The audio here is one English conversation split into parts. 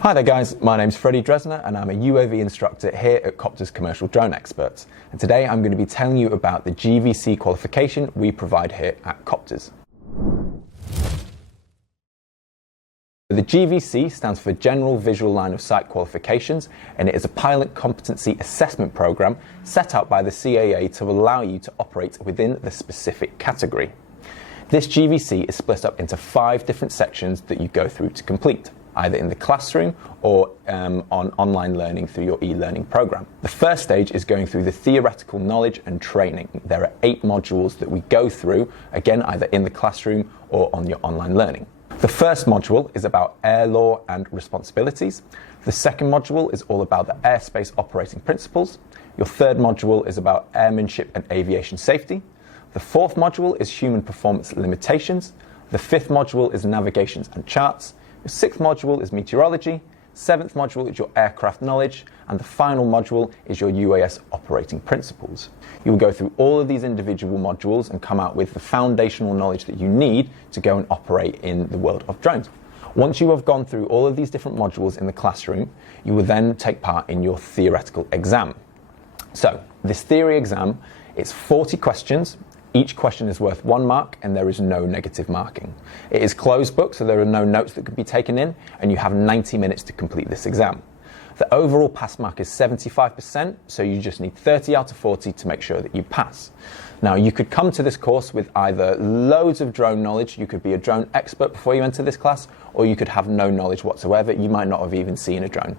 Hi there guys, my name's Freddie Dresner and I'm a UAV instructor here at Coptrz Commercial Drone Experts. And today I'm going to be telling you about the GVC qualification we provide here at Coptrz. The GVC stands for General Visual Line of Sight Qualifications, and it is a pilot competency assessment program set out by the CAA to allow you to operate within the specific category. This GVC is split up into 5 different sections that you go through to complete, either in the classroom or on online learning through your e-learning program. The first stage is going through the theoretical knowledge and training. There are 8 modules that we go through, again, either in the classroom or on your online learning. The first module is about air law and responsibilities. The second module is all about the airspace operating principles. Your third module is about airmanship and aviation safety. The fourth module is human performance limitations. The fifth module is navigations and charts. Your sixth module is meteorology. Seventh module is your aircraft knowledge. And the final module is your UAS operating principles. You will go through all of these individual modules and come out with the foundational knowledge that you need to go and operate in the world of drones. Once you have gone through all of these different modules in the classroom, you will then take part in your theoretical exam. So this theory exam, it's 40 questions. Each question is worth 1 mark and there is no negative marking. It is closed book, so there are no notes that can be taken in, and you have 90 minutes to complete this exam. The overall pass mark is 75%, so you just need 30 out of 40 to make sure that you pass. Now, you could come to this course with either loads of drone knowledge, you could be a drone expert before you enter this class, or you could have no knowledge whatsoever, you might not have even seen a drone.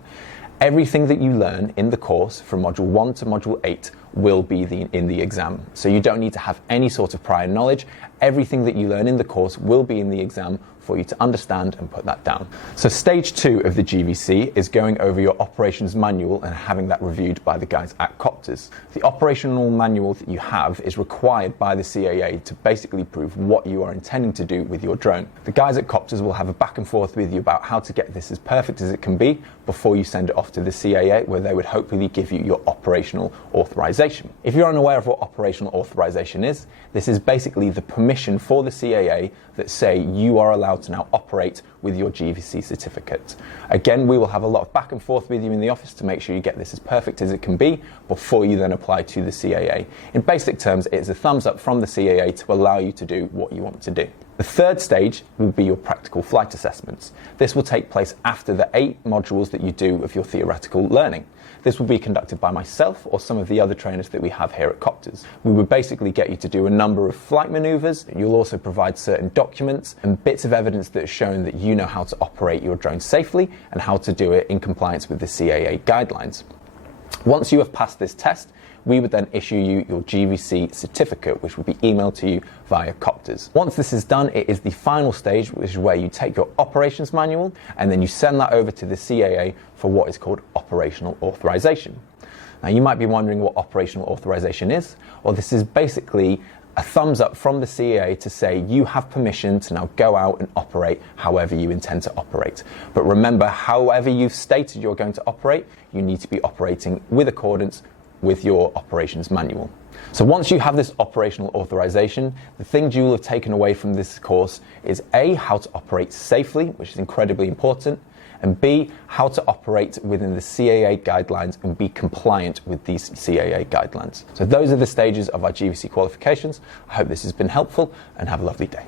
Everything that you learn in the course from Module 1 to Module 8 will be in the exam. So you don't need to have any sort of prior knowledge. Everything that you learn in the course will be in the exam for you to understand and put that down. So stage 2 of the GVC is going over your operations manual and having that reviewed by the guys at Coptrz. The operational manual that you have is required by the CAA to basically prove what you are intending to do with your drone. The guys at Coptrz will have a back and forth with you about how to get this as perfect as it can be before you send it off to the CAA, where they would hopefully give you your operational authorization. If you're unaware of what operational authorization is, this is basically the permission for the CAA that say you are allowed to now operate with your GVC certificate. Again, we will have a lot of back and forth with you in the office to make sure you get this as perfect as it can be before you then apply to the CAA. In basic terms, it is a thumbs up from the CAA to allow you to do what you want to do. The third stage will be your practical flight assessments. This will take place after the 8 modules that you do of your theoretical learning. This will be conducted by myself or some of the other trainers that we have here at Coptrz. We would basically get you to do a number of flight maneuvers. You'll also provide certain documents and bits of evidence that has shown that you know how to operate your drone safely and how to do it in compliance with the CAA guidelines. Once you have passed this test, we would then issue you your GVC certificate, which will be emailed to you via Coptrz. Once this is done, it is the final stage, which is where you take your operations manual and then you send that over to the CAA for what is called operational authorization. Now, you might be wondering what operational authorization is. Well, this is basically a thumbs up from the CAA to say you have permission to now go out and operate however you intend to operate. But remember, however you've stated you're going to operate, you need to be operating with accordance with your operations manual. So once you have this operational authorization, the things you will have taken away from this course is A, how to operate safely, which is incredibly important, and B, how to operate within the CAA guidelines and be compliant with these CAA guidelines. So those are the stages of our GVC qualifications. I hope this has been helpful and have a lovely day.